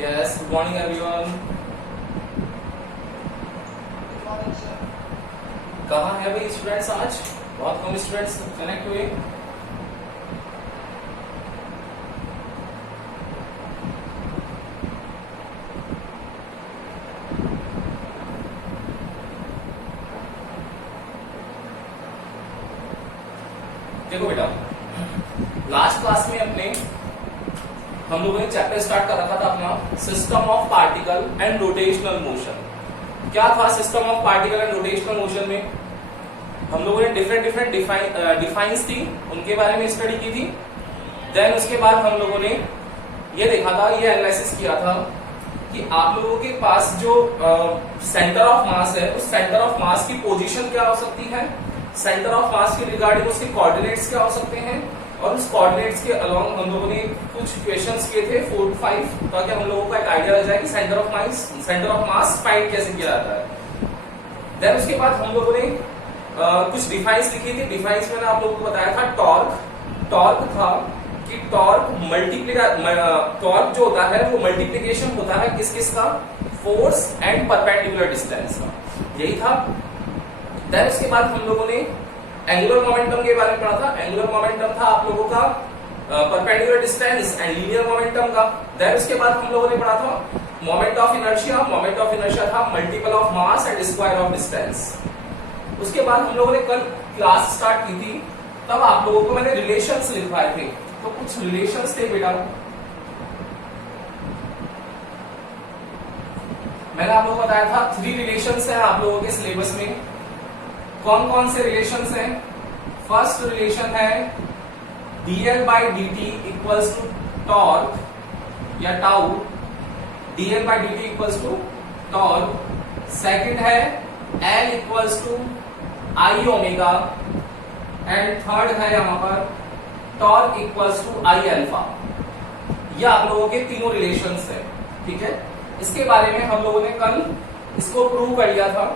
Yes, good morning everyone. कहाँ है भाई स्टूडेंट्स? आज बहुत कम स्टूडेंट्स कनेक्ट हुए। देखो बेटा, लास्ट क्लास में अपने हम लोगों ने चैप्टर स्टार्ट कर रखा था अपना system of particle and rotational motion. क्या था system of particle and rotational motion में? हम लोगों ने डिफरेंट डिफाइंस थी, उनके बारे में स्टडी की थी। देन उसके बाद हम लोगों ने ये देखा था, ये एनालिसिस किया था कि आप लोगों के पास जो सेंटर ऑफ मास है, उस सेंटर ऑफ मास की पोजीशन क्या हो सकती है, सेंटर ऑफ मास के रिगार्डिंग उसके कोऑर्डिनेट्स क्या हो सकते हैं, और उस कोऑर्डिनेट्स के अलोंग हम लोगों ने कुछ क्वेश्चंस किए थे 4 to 5, ताकि हम लोगों को एक आइडिया लग जाए कि सेंटर ऑफ मास फाइंड कैसे किया जाता है। देन उसके बाद हम लोगों ने कुछ डिफाइंस लिखी थी। डिफाइंस मैंने आप लोगों को बताया था टॉर्क था कि टॉर्क जो होता है वो मल्टीप्लिकेशन होता है किस का, फोर्स एंड परपेंडिकुलर डिस्टेंस का, यही था। देन उसके बाद हम लोगों ने एंगुलर मोमेंटम के बारे में पढ़ा था। एंगुलर मोमेंटम था आप लोगों का perpendicular distance and linear momentum का। देन उसके बाद हम लोगों ने पढ़ा था moment of inertia. Moment of inertia था multiple of mass and square of distance. उसके बाद हम लोगों ने कल क्लास स्टार्ट की थी, तब आप लोगों को मैंने रिलेशंस लिखवाए थे। तो कुछ रिलेशंस थे बेटा, मैंने आप लोगों को बताया था 3 रिलेशंस हैं आप लोगों के सिलेबस में। कौन कौन से रिलेशंस हैं? फर्स्ट रिलेशन है dl by dt equals to torque या tau, dl by dt equals to torque. Second है L equals to I omega, and third है यहां पर torque equals to I alpha. ये आप लोगों के तीनों रिलेशंस है, ठीक है। इसके बारे में हम लोगों ने कल इसको प्रूव कर लिया था।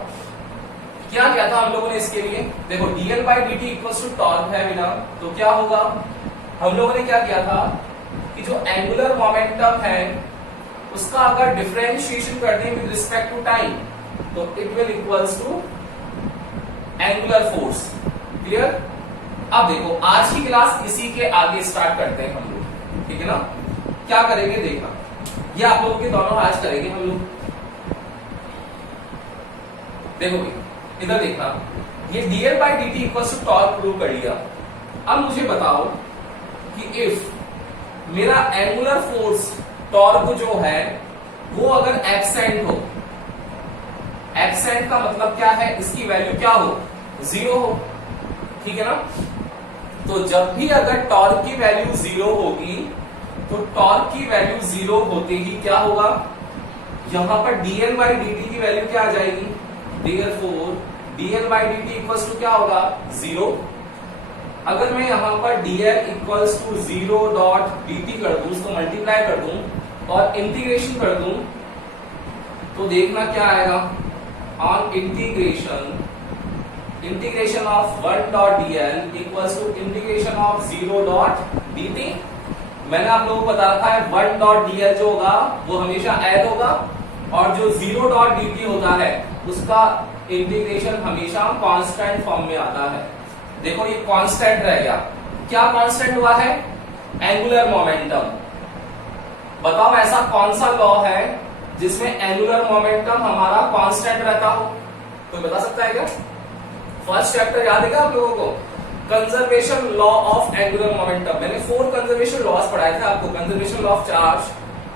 क्या किया था हम लोगों ने इसके लिए? देखो dl by dt equals to torque है बिना, तो क्या होगा, हम लोगों ने क्या किया था कि जो एंगुलर मोमेंटम है उसका अगर डिफरेंशिएशन कर दें विद रिस्पेक्ट टू टाइम, तो it will equals to angular force. Clear? अब देखो आज की क्लास इसी के आगे स्टार्ट करते हैं हम लोग, ठीक है ना। क्या करेंगे देखना, ये आप लोगों के दोनों आज करेंगे हम लोग। देखो भाई इधर देखना, ये dl by dt equals to torque prove कर लिया। अब मुझे बताओ कि इफ मेरा एंगुलर फोर्स टॉर्क जो है वो अगर एब्सेंट हो, एब्सेंट का मतलब क्या है, इसकी वैल्यू क्या हो, 0 हो, ठीक है ना। तो जब भी अगर टॉर्क की वैल्यू 0 होगी, तो टॉर्क की वैल्यू 0 होते ही क्या होगा, यहां पर dl by dt की वैल्यू क्या आ जाएगी, therefore dl by dt equals to क्या होगा, 0। अगर मैं यहां पर dl equals to 0 dot dt कर दूं, उसको मल्टीप्लाई कर दूं और इंटीग्रेशन कर दूं, तो देखना क्या आएगा, on integration of 1 dot dl equals to integration of 0 dot dt। मैंने आप लोगों को बता रखा है 1 डॉट dl जो होगा वो हमेशा l होगा, और जो 0 डॉट dt होता है उसका इंटीग्रेशन हमेशा कांस्टेंट फॉर्म में आता है। देखो ये कांस्टेंट रह गया, क्या कांस्टेंट हुआ है, एंगुलर मोमेंटम। बताओ ऐसा कौन सा लॉ है जिसमें एंगुलर मोमेंटम हमारा कांस्टेंट रहता हो, कोई बता सकता है क्या? फर्स्ट चैप्टर याद है क्या आप लोगों को, conservation law of angular momentum. मैंने 4 कंजर्वेशन लॉस पढ़ाए थे आपको, conservation law of charge,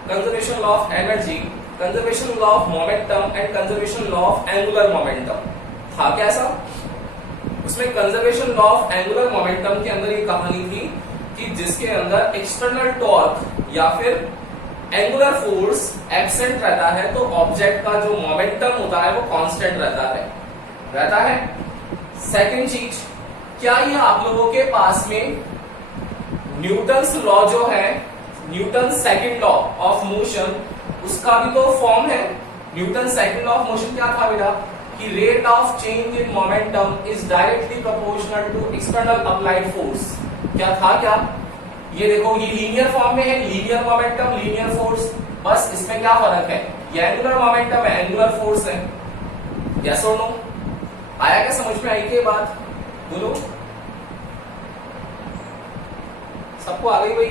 conservation law of energy, conservation law of momentum and conservation law of angular momentum. था क्या ऐसा? उसमें conservation law of angular momentum के अंदर ये कहानी थी कि जिसके अंदर एक्सटर्नल टॉर्क या फिर एंगुलर फोर्स एब्सेंट रहता है, तो ऑब्जेक्ट का जो मोमेंटम होता है वो कांस्टेंट रहता है। सेकंड चीज, क्या ये आप लोगों के पास में न्यूटन्स लॉ जो है, Newton second law of motion, उसका भी तो फॉर्म है। Newton second law of motion क्या था बेटा, कि rate of change in momentum is directly proportional to external applied force. क्या था, क्या ये देखो, ये लीनियर फॉर्म में है, लीनियर मोमेंटम लीनियर फोर्स, बस इसमें क्या फर्क है, ये एंगुलर मोमेंटम है, एंगुलर फोर्स है। यस और नो? आया क्या समझ में? आई क्या बात? बोलो, सबको आ गई भाई?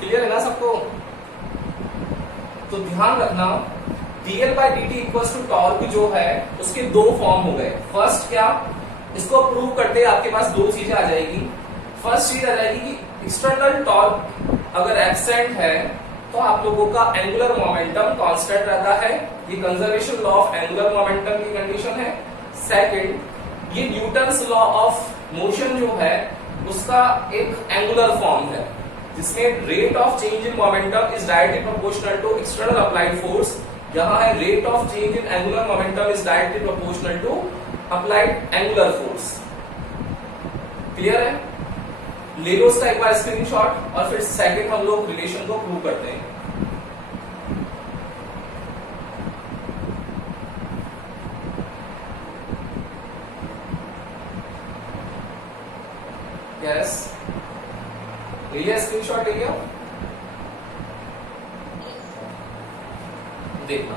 क्लियर है ना सबको? तो ध्यान रखना, dl by dt equals to torque जो है उसके दो फॉर्म हो गए। फर्स्ट क्या, इसको प्रूव करते आपके पास दो चीजें आ जाएगी। फर्स्ट चीज आ जाएगी कि एक्सटर्नल टॉर्क अगर एब्सेंट है तो आप लोगों का एंगुलर मोमेंटम कांस्टेंट रहता है। ये conservation law of angular momentum की कंडीशन है। सेकंड, ये न्यूटन्स लॉ ऑफ मोशन जो है उसका एक एंगुलर फॉर्म है जिसमें rate of change in momentum is directly proportional to external applied force. यहां है rate of change in angular momentum is directly proportional to applied angular force. Clear है? ले लो उसका एक बार स्क्रीनशॉट और फिर सेकंड हम लोग रिलेशन को प्रूव करते हैं। यस, लिया स्क्रीनशॉट? ले लिया? देखना,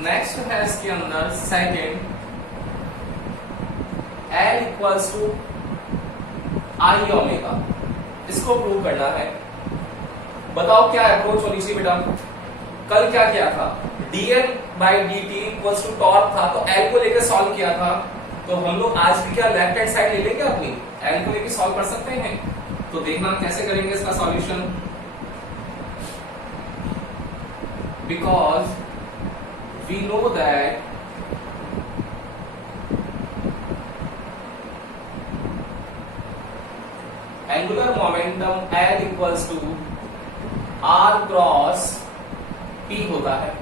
नेक्स्ट है इसके अंदर second, L equals to I omega. इसको प्रूव करना है। बताओ क्या अप्रोच होनी चाहिए बेटा? कल क्या किया था, dl by dt equals to torque था तो L को लेकर सॉल्व किया था। तो हम लोग आज भी क्या लेफ्ट हैंड साइड ले लेंगे अपनी, L को लेकर सॉल्व कर सकते हैं। तो देखना कैसे करेंगे इसका solution. Because we know that angular momentum L equals to R cross P होता है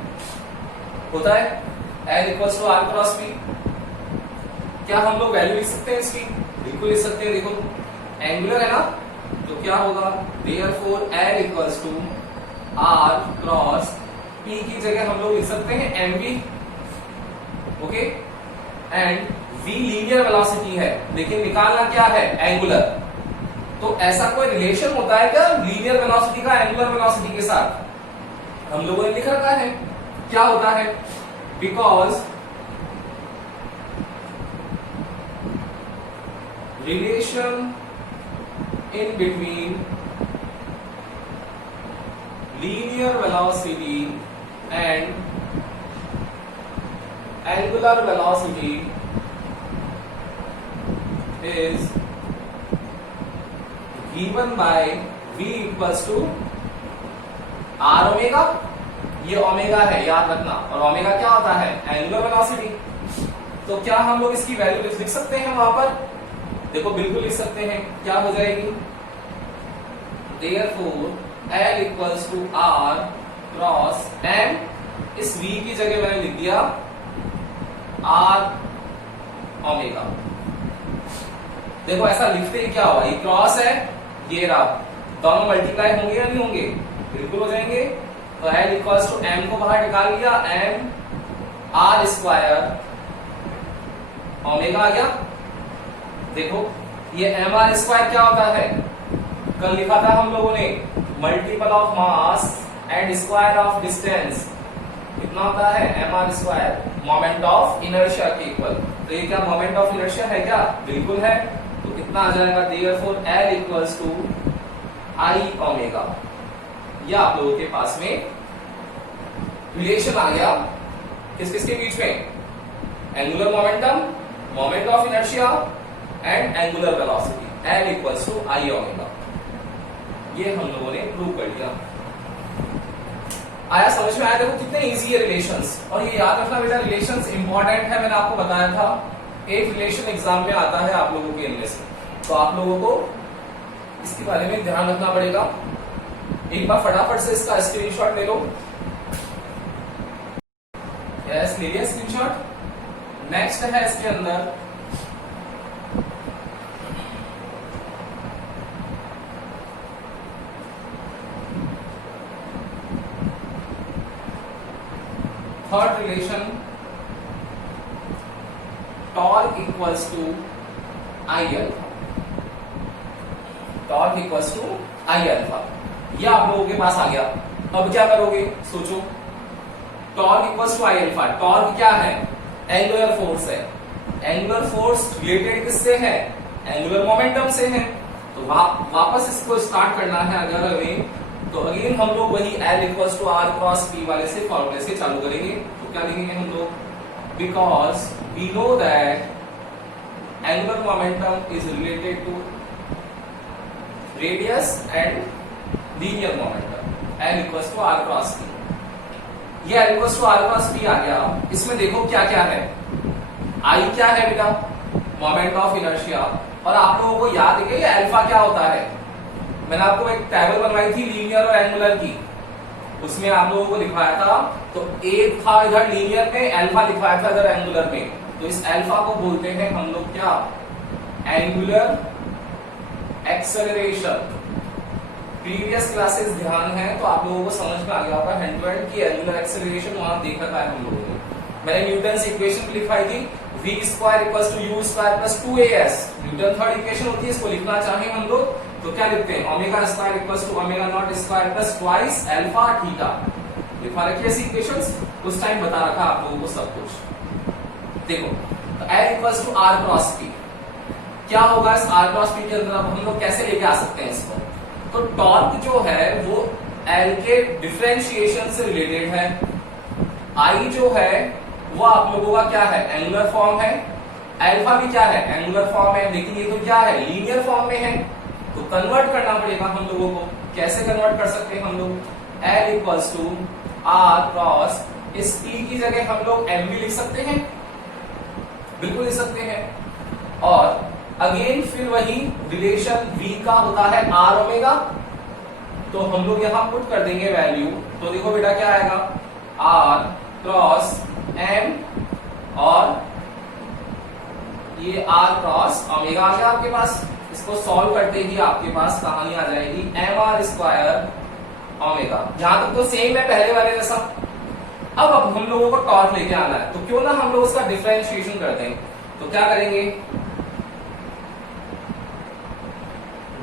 L equals to R cross P। क्या हम लोग वैल्यू लिख सकते हैं इसकी? बिल्कुल लिख सकते हैं। देखो एंगुलर है ना, तो क्या होगा, therefore L equals to R cross P की जगह हम लोग लिख सकते हैं mv। Okay, and v linear velocity है लेकिन निकालना क्या है, एंगुलर। तो ऐसा कोई रिलेशन होता है क्या लीनियर वेलोसिटी का एंगुलर वेलोसिटी के साथ? हम लोगों ने लिख रखा है। क्या होता है, because relation in between linear velocity and angular velocity is given by v equals to r omega. ये ओमेगा है, याद रखना। और ओमेगा क्या होता है, एंगुलर वेलोसिटी। तो क्या हम लोग इसकी वैल्यू लिख सकते हैं वहां पर? देखो बिल्कुल लिख सकते हैं। क्या हो जाएगी, therefore L equals to R cross M। इस V की जगह मैंने लिख दिया R ओमेगा। देखो ऐसा लिखते ही क्या हुआ, ये क्रॉस है, ये रहा, दोनों मल्टीप्लाई होंगे या नहीं होंगे? बिल्कुल हो जाएंगे। तो L इक्वल्स टू M को बाहर निकाल लिया, M R स्क्वायर ओमेगा आ गया। देखो ये mr स्क्वायर क्या होता है, कल लिखा था हम लोगों ने, multiple of mass and square of distance. कितना होता है, mr square, moment of inertia के इक्वल। तो ये क्या मोमेंट ऑफ इनर्शिया है क्या? बिल्कुल है। तो कितना आ जाएगा, therefore L equals to I omega. ये आप लोगों के पास में रिलेशन आ गया किस किसके बीच में, angular momentum, moment of inertia and angular velocity. L equals to I omega. ये हम लोगों ने प्रूव कर लिया। आया समझ में आया? देखो कितने इजी है रिलेशंस। और ये याद रखना बेटा, रिलेशंस इंपॉर्टेंट है, मैंने आपको बताया था। एक रिलेशन एग्जाम में आता है आप लोगों के इनमें से, तो आप लोगों को इसके बारे में ध्यान रखना पड़ेगा। एक बार फटाफट से इसका स्क्रीनशॉट ले लो। यस, ले लिया स्क्रीनशॉट। नेक्स्ट है इसके अंदर third relation torque equals to I alpha, torque equals to I alpha, यह आप लोगों के पास आ गया। अब क्या करोगे सोचो, torque equals to I alpha, torque क्या है, एंगुलर फोर्स है, एंगुलर फोर्स रिलेटेड किससे है, एंगुलर मोमेंटम से है। तो वापस इसको स्टार्ट करना है अगर हमें, तो अगेन हम लोग वही L equals to R cross P वाले से फॉर्मूले से चालू करेंगे। तो क्या लिखेंगे हम लोग, because we know that angular momentum is related to radius and linear momentum, L equals to R cross P. ये L equals to R cross P आ गया। इसमें देखो क्या क्या है, I क्या है बेटा, मोमेंट ऑफ इनर्शिया, और आप लोगों को याद है कि अल्फा क्या होता है, मैंने आपको एक टेबल बनवाई थी लीनियर और एंगुलर की, उसमें आप लोगों को लिखवाया था, तो एक था इधर लीनियर में, अल्फा लिखवाया था इधर एंगुलर में। तो इस अल्फा को बोलते हैं हम लोग क्या, एंगुलर एक्सेलरेशन। प्रीवियस क्लासेस ध्यान है तो आप लोगों को समझ में आ गया होगा हैंड टू हैंड की एंगुलर एक्सेलरेशन वहां देखा था हम लोगों ने। मैंने न्यूटन इक्वेशन लिखवाई थी, v square equals to u square plus 2as, Newton third equation होती है, इसको लिखना चाहें हम लोग तो क्या लिखते हैं, omega square equals to omega naught square plus twice alpha theta. लिखवा रखी ऐसी इक्वेशंस, उस टाइम बता रखा आप लोगों को सब कुछ। देखो तो L equals to R cross P, क्या होगा इस आर क्रॉस पी के अंदर, अब हम लोग कैसे लेके आ सकते हैं इसको, तो टॉर्क जो है वो L के डिफरेंशिएशन से रिलेटेड है, I जो है वो आप लोगों का क्या है, एंगुलर फॉर्म है, अल्फा भी क्या है, एंगुलर फॉर्म है, लेकिन ये तो क्या है, लीनियर फॉर्म में है, तो कन्वर्ट करना पड़ेगा हम लोगों को। कैसे कन्वर्ट कर सकते हैं हम लोग, L equals to R cross, इस T की जगह हम लोग M भी लिख सकते हैं, बिल्कुल लिख सकते हैं, और अगेन फिर वही रिलेशन V का होता है R ओमेगा, तो हम लोग यहां पुट कर देंगे वैल्यू, तो देखो बेटा क्या आएगा, R क्रॉस M और ये R क्रॉस ओमेगा आ गया आपके पास। इसको सॉल्व करते ही आपके पास कहानी आ जाएगी mr स्क्वायर ओमेगा, जहां तक तो सेम है पहले वाले जैसा। अब हम लोगों को टॉर्क लेके आना है, तो क्यों ना हम लोग उसका डिफरेंशिएशन करते हैं, तो क्या करेंगे,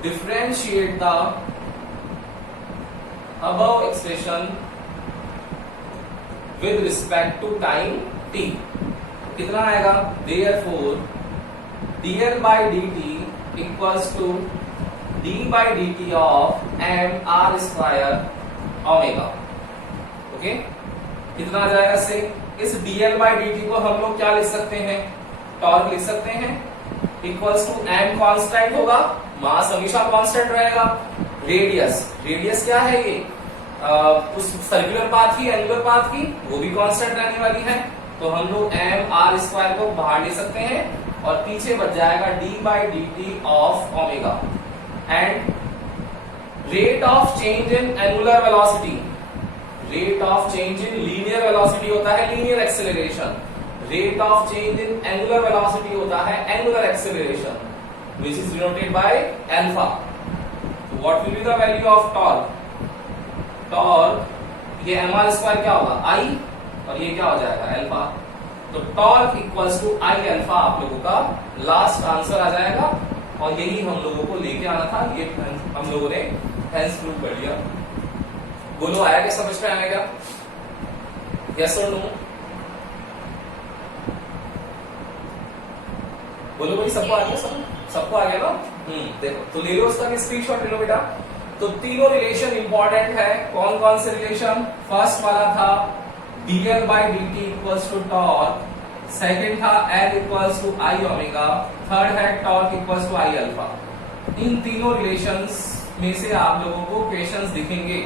differentiate the above expression with respect to time t। कितना आएगा, therefore dl by dt equals to d by dt of mr square omega. Okay, कितना आ जाएगा इससे, इस dl by dt को हम लोग क्या लिख सकते हैं, टॉर्क लिख सकते हैं, इक्वल्स टू m कांस्टेंट होगा, मास हमेशा कांस्टेंट रहेगा, रेडियस, रेडियस क्या है ये, उस सर्कुलर पाथ की, एंगुलर पाथ की, वो भी कांस्टेंट रहने वाली है, तो हम लोग mr स्क्वायर को बाहर ले सकते हैं और पीछे बच जाएगा d by dt of omega, and rate of change in angular velocity, rate of change in linear velocity होता है linear acceleration, rate of change in angular velocity होता है angular acceleration, which is denoted by alpha. तो what will be the value of torque, torque ये mr square क्या होगा I, और ये क्या हो जाएगा अल्फा, तो torque equals to I alpha आप लोगों का लास्ट आंसर आ जाएगा, और यही हम लोगों को लेके आना था, ये हम लोगों ने हेंस प्रूव कर लिया। बोलो आया क्या, समझ में आया क्या, यस और नो, बोलो भाई, सबको आ गया, सबको आ गया ना, देखो तो ले लो उसका भी स्क्रीनशॉट ले लो बेटा। तो तीनों रिलेशन इंपॉर्टेंट है, कौन कौन से रिलेशन, फर्स्ट वाला था dl by dt equals to torque, second था L equals to I omega, third है torque equals to I alpha. इन तीनों रिलेशंस में से आप लोगों को क्वेश्चंस दिखेंगे,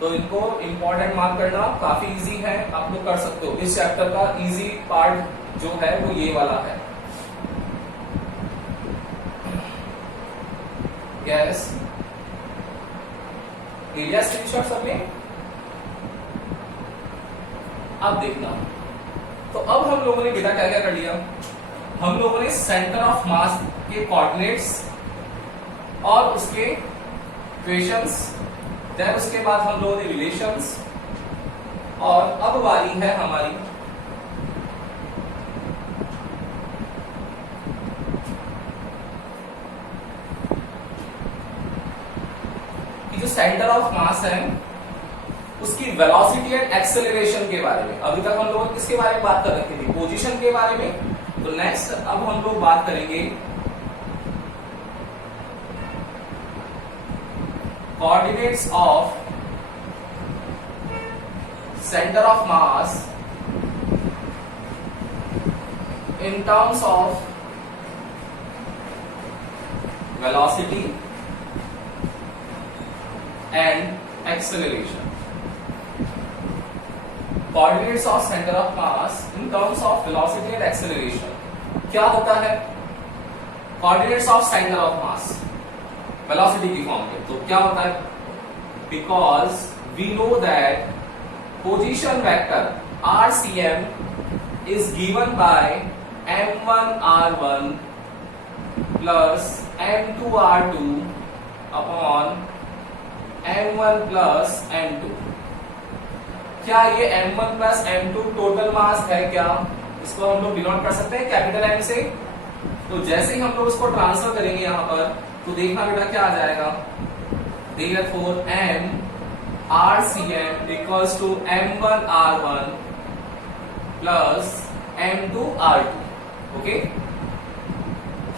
तो इनको इंपॉर्टेंट मार्क करना काफी इजी है, आप लोग कर सकते हो। इस चैप्टर का इजी पार्ट जो है वो ये वाला है, यस, एरिया स्क्रीनशॉट सब में। अब देखना, तो अब हम लोगों ने बेटा क्या क्या कर लिया, हम लोगों ने सेंटर ऑफ मास के कोऑर्डिनेट्स और उसके इक्वेशंस, देन उसके बाद हम लोगों ने रिलेशंस, और अब बारी है हमारी कि जो सेंटर ऑफ मास है उसकी वेलोसिटी एंड एक्सेलरेशन के बारे में। अभी तक हम लोग किसके बारे में बात कर रखी थी? पोजीशन के बारे में। तो नेक्स्ट अब हम लोग बात करेंगे coordinates of centre of mass in terms of velocity and acceleration. Coordinates of centre of mass in terms of velocity and acceleration. क्या होता है coordinates of centre of mass velocity की फॉर्म में? तो क्या होता है? Because we know that position vector RCM is given by m1 r1 plus m2 r2 upon m1 plus m2। क्या ये m1 plus m2 total mass है क्या? इसको हम लोग डिनोट कर सकते हैं कैपिटल M से। तो जैसे ही हम लोग इसको ट्रांसफर करेंगे यहां पर तो देखना बेटा क्या आ जाएगा। Therefore m RCM equals to m1 r1 plus m2 r2। Okay,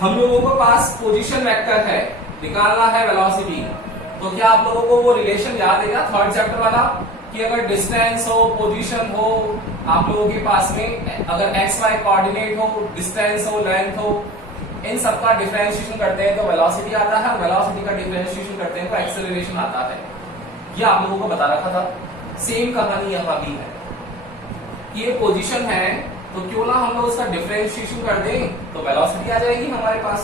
हम लोगों के पास पोजीशन वेक्टर है, निकालना है वेलोसिटी। तो क्या आप लोगों को वो रिलेशन याद है क्या थर्ड चैप्टर वाला कि अगर डिस्टेंस हो, पोजीशन हो, आप लोगों के पास में अगर एक्स वाई कोऑर्डिनेट हो, डिस्टेंस हो, लेंथ हो, इन सबका डिफरेंशिएशन करते हैं तो वेलोसिटी आता है, और वेलोसिटी का डिफरेंशिएशन करते हैं तो एक्सेलरेशन आता है। ये आप लोगों को बता रखा था। सेम कहानी यहां भी है कि ये पोजीशन है तो क्यों ना हम लोग उसका डिफरेंशिएशन कर दें तो वेलोसिटी आ जाएगी हमारे पास।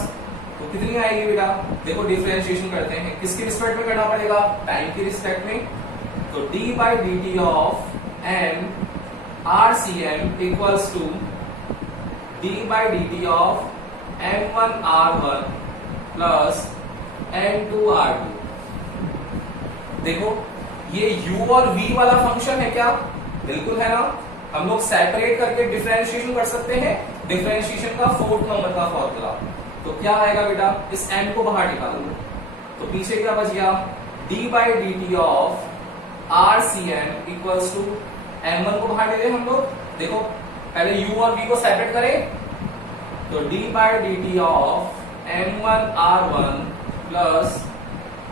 तो कितनी आएगी बेटा? देखो डिफरेंशिएशन करते हैं, किसके रिस्पेक्ट में करना पड़ेगा? टाइम के रिस्पेक्ट में। तो d by dt of m RCM equals to d by dt of m1 r1 plus m2 r2। देखो ये u और v वाला फंक्शन है क्या? बिल्कुल है ना। हम लोग सेपरेट करके डिफरेंशिएशन कर सकते हैं। डिफरेंशिएशन का फोर्थ नंबर का फॉर्मूला तो क्या आएगा बेटा? इस m को बाहर निकालो तो पीछे क्या बच गया? d by dt of RCM equals to m1 को बाहर ले लें हम लोग। देखो पहले u और v को सेपरेट करें तो d by dt of m1 r1 plus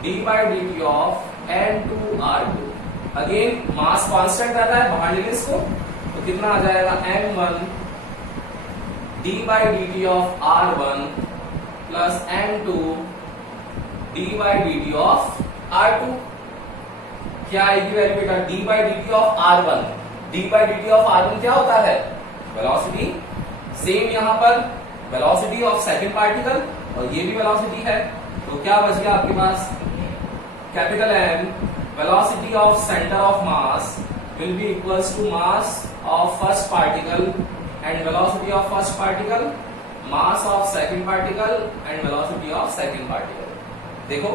d by dt of m2 r2। Again mass constant रहता है, बाहर ले लें इसको तो कितना आ जाएगा? m1 d by dt of r1 plus m2 d by dt of r2। क्या आएगी वैल्यू बेटा? d by dt of r1। d by dt of r1 क्या होता है? वेलोसिटी। सेम यहां पर वेलोसिटी ऑफ सेकंड पार्टिकल और ये भी वेलोसिटी है। तो क्या बच गया आपके पास? Capital M velocity of centre of mass will be equals to mass of first particle and velocity of first particle, mass of second particle and velocity of second particle. देखो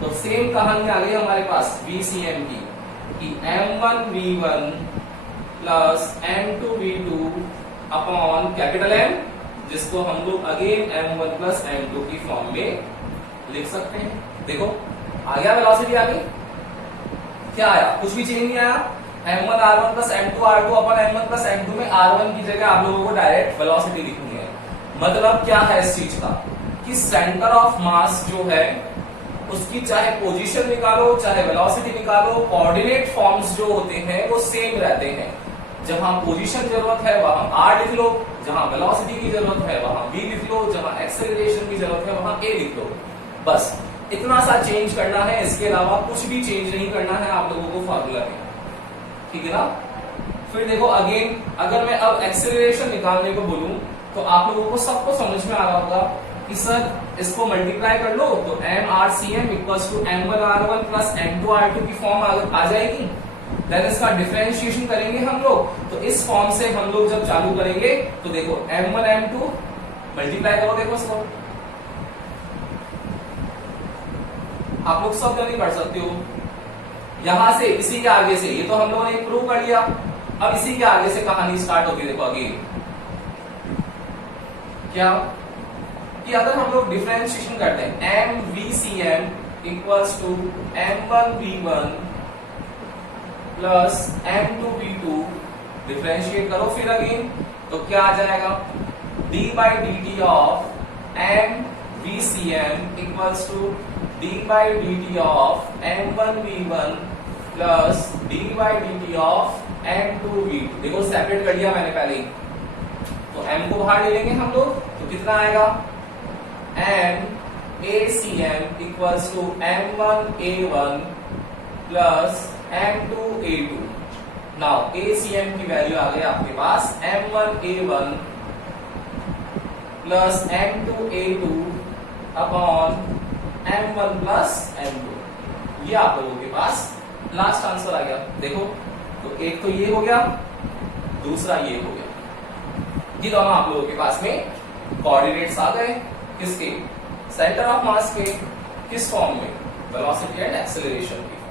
तो सेम कहानी आ गई हमारे पास VCM की कि m1 v1 plus m2 v2 upon capital M, जिसको हम लोग अगेन m1 प्लस m2 की फॉर्म में लिख सकते हैं। देखो आ गया, वेलोसिटी आ गई। क्या आया? कुछ भी चेंज नहीं आया। m1 r1 plus m2 r2 upon m1 plus m2 में r1 की जगह आप लोगों को डायरेक्ट वेलोसिटी लिखनी है। मतलब क्या है इस चीज का कि सेंटर ऑफ मास जो है उसकी चाहे पोजीशन निकालो चाहे वेलोसिटी निकालो, कोऑर्डिनेट फॉर्म्स जो होते हैं वो सेम रहते हैं। जहां पोजीशन जरूरत है वहां r लिख लो, जहां वेलोसिटी की जरूरत है वहां v लिख लो, जहां एक्सेलरेशन की जरूरत है वहां a लिख लो। बस इतना सा चेंज करना है, इसके अलावा कुछ भी चेंज नहीं करना है आप लोगों को फॉर्मूला में। ठीक है ना। फिर देखो अगेन अगर मैं अब एक्सेलरेशन निकालने को बोलूं तो आप लोगों को सबको समझ में आ रहा होगा कि सर इसको मल्टीप्लाई कर लो तो m RCM equals to m1 r1 plus m2 r2 की फॉर्म आ जाएगी। देन इसका डिफरेंशिएशन करेंगे हम लोग तो इस फॉर्म से हम लोग जब चालू करेंगे तो देखो m1 m2 मल्टीप्लाई करो, देखो इसको आप लोग सब जल्दी कर सकते हो। यहां से इसी के आगे से, ये तो हम लोगों ने प्रूव कर लिया। अब इसी के आगे से कहानी स्टार्ट होती है। देखो अगेन क्या कि अगर हम लोग डिफरेंशिएशन करते हैं M V C M equals to M1V1 plus M2V2, differentiate करो फिर अगेन तो क्या आ जाएगा d by D T of M V C M equals to d by D T of M1V1 plus d by D T of M2V2। देखो separate कर लिया मैंने पहले ही, तो m को बाहर ले लेंगे हम लोग तो कितना आएगा m ACM equals to M1A1 plus M2A2। Now ACM की वैल्यू आ गई आपके पास M1A1 plus M2A2 upon M1 plus M2। ये आप लोगों के पास लास्ट आंसर आ गया। देखो तो एक तो ये हो गया, दूसरा ये हो गया। ये दोनों आप लोगों के पास में कोऑर्डिनेट्स आ गए किसके, सेंटर ऑफ मास के किस फॉर्म में, वेलोसिटी एंड एक्सेलरेशन की फॉर्म।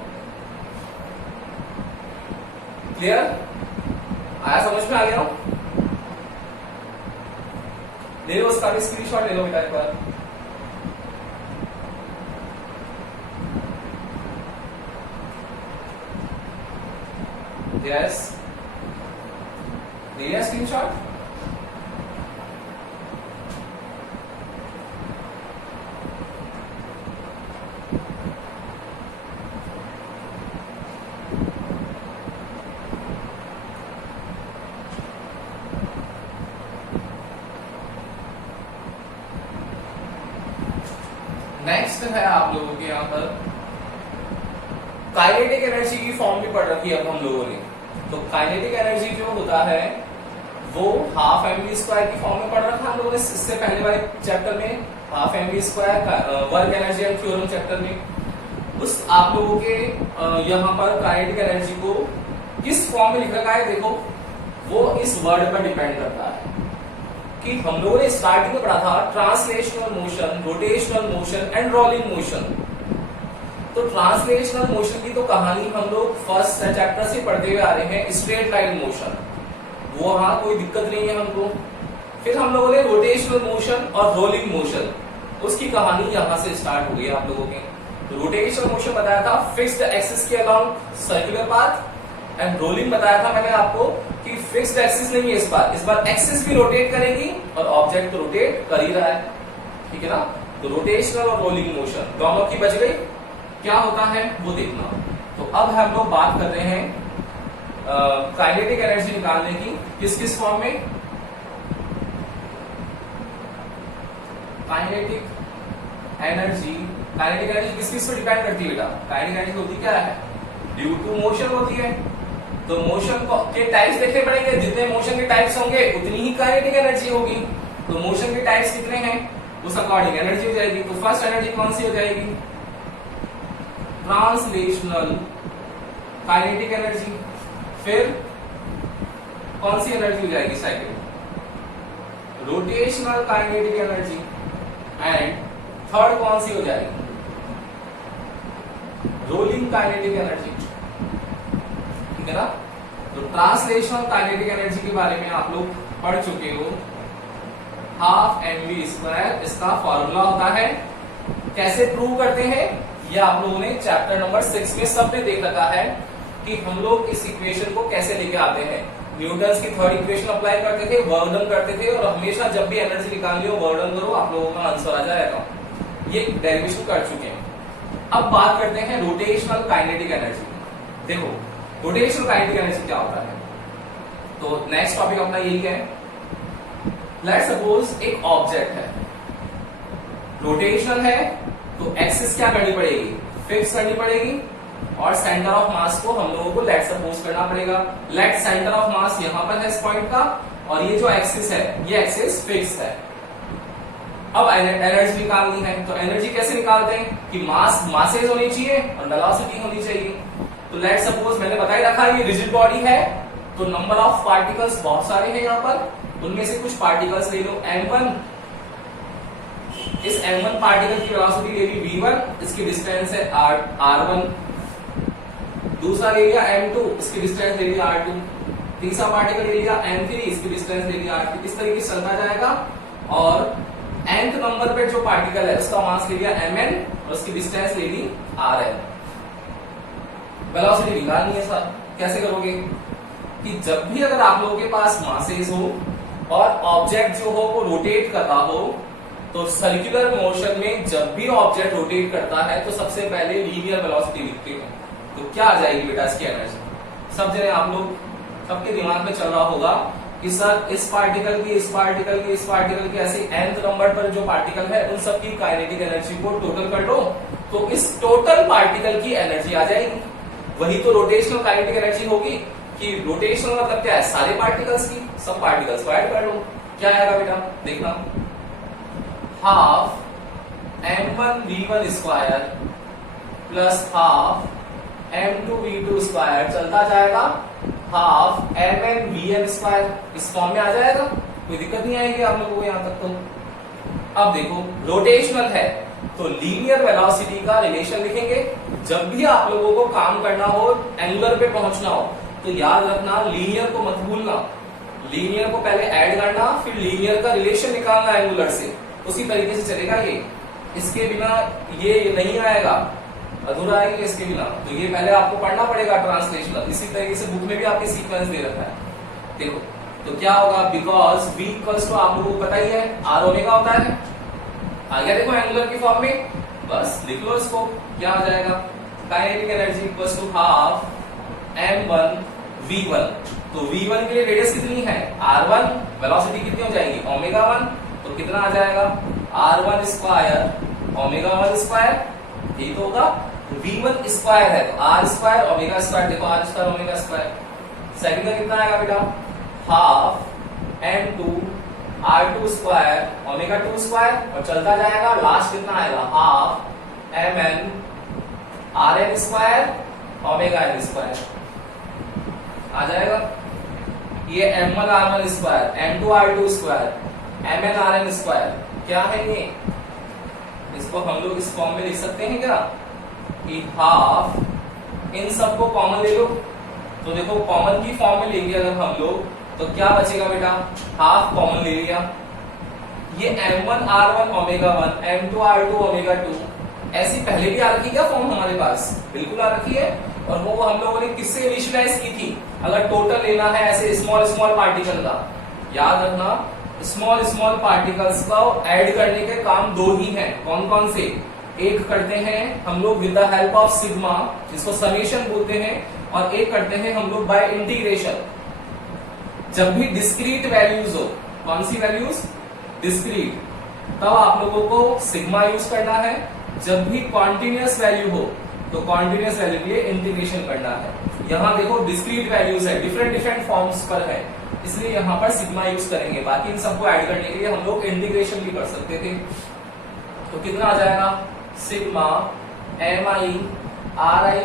क्लियर आया, समझ में आ गया? ले लो उसका भी स्क्रीनशॉट ले लो बेटा एक बार। यस ले लिया स्क्रीनशॉट। नेक्स्ट है आप लोगों के यहां पर काइनेटिक एनर्जी की फॉर्म भी पढ़ रखी है अब हम लोगों ने। तो काइनेटिक एनर्जी जो होता है वो हाफ एम वी स्क्वायर की फॉर्म में पढ़ रखा हम लोगों ने इससे पहले वाले चैप्टर में, half M V square work energy and theorem chapter में। उस आप लोगों के यहाँ पर काइनेटिक एनर्जी को किस फॉर्म में लिख रखा है, देखो वो इस वर्ड पर डिपेंड करता है कि हम लोगों ने स्टार्टिंग में पढ़ा था translational motion, rotational motion and rolling motion. तो ट्रांसलेशनल मोशन की तो कहानी हम लोग फर्स्ट चैप्टर से पढ़ते हुए आ रहे हैं, स्ट्रेट लाइन मोशन, वो हाँ कोई दिक्कत नहीं है हमको। फिर हम लोगों ने रोटेशनल मोशन और रोलिंग मोशन, उसकी कहानी यहां से स्टार्ट हो गई आप लोगों के। तो रोटेशनल मोशन बताया था फिक्स्ड एक्सिस के along circular path, and rolling बताया था मैंने आपको कि फिक्स्ड एक्सिस नहीं है इस बार एक्सिस भी रोटेट करेगी और ऑब्जेक्ट तो रोटेट कर ही रहा है, ठीक है ना। तो रोटेशनल और रोलिंग मोशन दोनों की बच गई, क्या होता है वो देखना। तो अब हम लोग बात कर रहे हैं काइनेटिक एनर्जी निकालने की, किस किस फॉर्म में। काइनेटिक एनर्जी किस किस पर डिपेंड करती है बेटा? काइनेटिक एनर्जी होती क्या है, ड्यू टू मोशन होती है। तो मोशन के टाइप्स देखने पड़ेंगे, जितने मोशन के टाइप्स होंगे उतनी ही काइनेटिक एनर्जी होगी। तो मोशन के टाइप्स कितने हैं उस अकॉर्डिंग एनर्जी हो जाएगी। तो फर्स्ट एनर्जी कौन सी हो जाएगी, ट्रांसलेशनल काइनेटिक एनर्जी। फिर कौन सी एनर्जी हो जाएगी second, rotational kinetic energy. And third कौन सी हो जाएगी, रोलिंग काइनेटिक एनर्जी, ठीक है ना। तो ट्रांसलेशनल काइनेटिक एनर्जी के बारे में आप लोग पढ़ चुके हो, हाफ एम वी स्क्वायर इसका फॉर्मूला होता है। कैसे प्रूव करते हैं ये आप लोगों ने चैप्टर नंबर 6 में सबने देख रखा है कि हम लोग इस इक्वेशन को कैसे लेके आते हैं। न्यूटन्स की थर्ड इक्वेशन अप्लाई करते थे, वर्क डन करते थे, और हमेशा जब भी एनर्जी निकालनी हो वर्क डन करो, आप लोगों का आंसर आ जाएगा। ये डेरिवेशन कर चुके हैं। अब बात करते हैं रोटेशनल काइनेटिक एनर्जी। देखो रोटेशनल काइनेटिक एनर्जी क्या होता है, तो नेक्स्ट टॉपिक अपना यही है। लेट्स सपोज एक ऑब्जेक्ट है, रोटेशनल है, तो एक्सिस क्या करनी पड़ेगी, फिक्स करनी पड़ेगी, और सेंटर ऑफ मास को हम लोगों को लेट सपोज करना पड़ेगा। लेट सेंटर ऑफ मास यहां पर है इस पॉइंट का, और ये जो एक्सिस है ये एक्सिस फिक्स है। अब एनर्जी निकालनी है, तो एनर्जी कैसे निकालते हैं कि मासेज होनी चाहिए और वेलोसिटी होनी चाहिए। तो लेट सपोज मैंने बता ही रखा ये रिजिड बॉडी है, तो नंबर ऑफ पार्टिकल्स बहुत सारे हैं यहाँ पर, उनमें से कुछ पार्टिकल्स ले लो m1। इस m1 पार्टिकल की वेलोसिटी ले ली v1, इसकी डिस्टेंस है r1। दूसरा ले लिया m2, इसकी डिस्टेंस ले लिया r2, तीसरा पार्टिकल ले लिया m3, इसकी डिस्टेंस ले लिया r3। इस तरीके से चलता जाएगा और nth नंबर पे जो पार्टिकल है उसका मास ले लिया mn और उसकी डिस्टेंस ले ली rn। वेलोसिटी निकालनी है सर, कैसे करोगे कि जब भी अगर आप लोगों के पास मासेस हो और ऑब्जेक्ट जो हो वो रोटेट कर रहा हो, तो सर्कुलर मोशन में जब भी ऑब्जेक्ट रोटेट करता है तो सबसे पहले लीनियर वेलोसिटी लिखते हैं। तो क्या आ जाएगी बेटा इसकी एनर्जी? सब जगह आप लोग सबके दिमाग में चल रहा होगा कि सर इस पार्टिकल की, इस पार्टिकल की, इस पार्टिकल की, ऐसे nth नंबर पर जो पार्टिकल है उन सब की काइनेटिक एनर्जी को टोटल कर लो तो इस टोटल पार्टिकल की एनर्जी आ जाएगी। वही तो रोटेशनल काइनेटिक एनर्जी होगी कि रोटेशनल मतलब क्या है, सारे पार्टिकल्स की, सब पार्टिकल्स को ऐड कर लो। क्या आएगा बेटा देखना, half m1v1 square plus half m2v2 square चलता जाएगा हाफ mn/vn स्क्वायर। इस फॉर्म में आ जाएगा, कोई दिक्कत नहीं आएगी आप लोगों को यहां तक। तो अब देखो रोटेशनल है तो लीनियर वेलोसिटी का रिलेशन लिखेंगे। जब भी आप लोगों को काम करना हो, एंगुलर पे पहुंचना हो, तो याद रखना लीनियर को मत भूलना। लीनियर को पहले ऐड करना, फिर लीनियर का रिलेशन निकालना एंगुलर से। उसी तरीके से चलेगा ये, इसके बिना ये नहीं आएगा, अधूरा आएगा इसके बिना। तो ये पहले आपको पढ़ना पड़ेगा ट्रांसलेशनल। इसी तरीके से बुक में भी आपके सीक्वेंस दे रखा है। देखो तो क्या होगा, बिकॉज v इक्वल्स टू आप लोगों को पता ही है r ओमेगा होता है। आ गया देखो एंगुलर की फॉर्म में, बस लिख लो इसको। क्या आ जाएगा, kinetic energy equals to half m1v1। तो v1 के लिए रेडियस कितनी है r1, वेलोसिटी कितनी हो जाएगी ओमेगा 1। तो कितना आ जाएगा r1 स्क्वायर ओमेगा 1 स्क्वायर, यही तो होगा। v1 स्क्वायर है तो r स्क्वायर ओमेगा स्क्वायर, देखो r square omega square. Second का कितना आएगा बेटा, half m2 r2 square omega 2 square और चलता जाएगा। लास्ट कितना आएगा, half mn rn square omega n square आ जाएगा। ये m1 r1 square, m2 r2 square, mn rn square क्या है ये, इसको हम लोग इस फॉर्म में लिख सकते हैं क्या कि हाफ, इन सबको कॉमन ले लो। तो देखो कॉमन की फॉर्म में लेंगे अगर हम लोग तो क्या बचेगा बेटा, हाफ कॉमन ले लिया। ये m1 r1 omega 1, m2 r2 omega 2 ऐसी पहले भी आ रखी क्या फॉर्म हमारे पास, बिल्कुल आ रखी है। और वो हम लोगों ने किससे इनिशियलाइज की थी, अगर टोटल लेना है ऐसे स्मॉल स्मॉल पार्टिकल का, याद रखना स्मॉल स्मॉल पार्टिकल्स को ऐड करने के काम दो ही हैं। कौन कौन से, एक करते हैं हम लोग with the help of sigma, जिसको समेशन बोलते हैं, और एक करते हैं हम लोग बाय इंटीग्रेशन। जब भी डिस्क्रीट वैल्यूज हो, कौन सी वैल्यूज, डिस्क्रीट, तब आप लोगों को सिग्मा यूज करना है। जब भी कॉन्टिन्यूअस वैल्यू हो तो कॉन्टिन्यूअस वैल्यू के लिए इंटीग्रेशन करना है। यहां देखो डिस्क्रीट वैल्यूज है, डिफरेंट डिफरेंट फॉर्म्स पर है, इसलिए यहां पर सिग्मा यूज करेंगे। बाकी इन सबको ऐड करने के लिए हम लोग इंटीग्रेशन भी कर सकते थे। तो कितना आ जाएगा, सिग्मा mi ri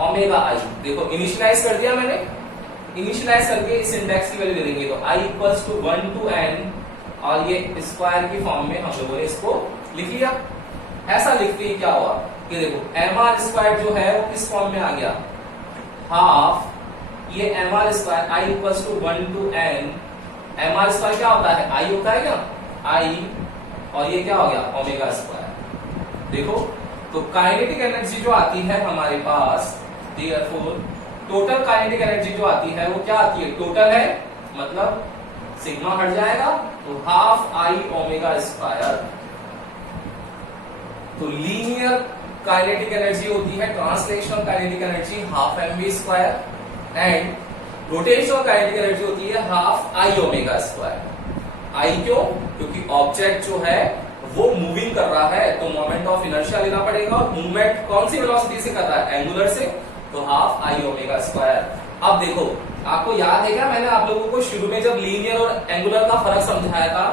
ओमेगा आई। देखो इनिशियलाइज कर दिया मैंने, इनिशियलाइज करके इस इंडेक्स की वैल्यू दे देंगे। तो i equals to 1 to n और ये स्क्वायर की फॉर्म में हम लोगों ने इसको लिख लिया। ऐसा लिखते ही क्या हुआ कि देखो mr स्क्वायर जो है वो किस फॉर्म में आ गया, हाफ ये mr square i equals to 1 to n। mr square क्या होता है, i होता है क्या, i, और ये क्या हो गया ओमेगा स्क्वायर। देखो तो काइनेटिक एनर्जी जो आती है हमारे पास, देयरफॉर टोटल काइनेटिक एनर्जी जो आती है वो क्या आती है, टोटल है मतलब सिग्मा हट जाएगा तो हाफ आई ओमेगा स्क्वायर। तो लीनियर काइनेटिक एनर्जी होती है, translational kinetic energy half mv square, and rotational kinetic energy होती है हाफ आई ओमेगा स्क्वायर। आई क्यों, क्योंकि ऑब्जेक्ट जो है वो मूविंग कर रहा है तो मोमेंट ऑफ इनर्शिया लेना पड़ेगा, और मूवमेंट कौन सी वेलोसिटी से कर रहा है, एंगुलर से, तो हाफ आई ओमेगा स्क्वायर। अब देखो आपको याद है क्या, मैंने आप लोगों को शुरू में जब लीनियर और एंगुलर का फर्क समझाया था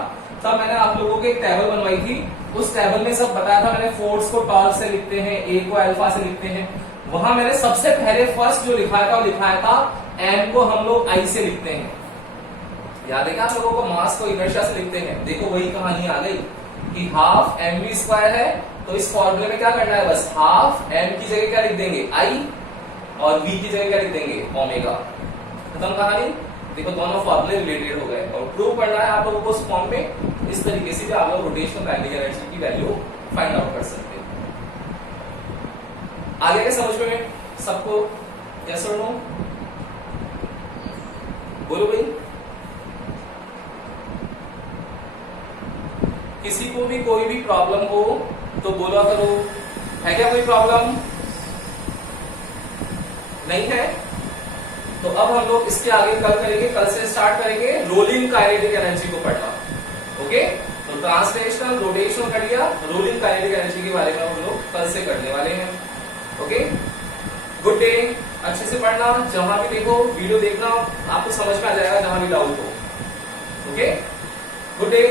तब मैंने आप लोगों को एक टेबल बनवाई थी। उस टेबल में सब बताया था मैंने, फोर्स को टॉर्क से लिखते हैं, ए को अल्फा से लिखते हैं। वहां मैंने सबसे पहले फर्स्ट जो लिखाया था वो लिखाया था एम को हम लोग आई से लिखते हैं। याद है क्या आप लोगों को, मास को इनर्शिया से लिखते हैं। देखो वही कहानी आ गई कि हाफ एम वी स्क्वायर है तो इस फॉर्मूले में क्या करना है, बस हाफ एम की जगह क्या लिख देंगे, आई, और v की जगह क्या लिख देंगे ओमेगा। खत्म कहानी। देखो दोनों फॉर्मूले रिलेटेड हो गए और प्रूव करना है आप लोगों को उस फॉर्म में। इस तरीके से भी आप लोग रोटेशनल काइनेटिक एनर्जी की वैल्यू फाइंड आउट कर सकते हैं। आगे के समझ में सबको यस और नो बोलो भाई। किसी को भी कोई भी प्रॉब्लम हो तो बोला करो। है क्या कोई प्रॉब्लम? नहीं है? तो अब हम लोग इसके आगे कल करेंगे, कल से स्टार्ट करेंगे रोलिंग काइनेटिक एनर्जी को पढ़ना। ओके, तो ट्रांसलेशनल रोटेशनल कर लिया, रोलिंग काइनेटिक एनर्जी के बारे में हम लोग कल से करने वाले हैं। Okay, good day. अच्छे से पढ़ना, जहां भी देखो वीडियो देखना, आपको समझ में आ जाएगा जहां भी डाउट हो। Okay, good day.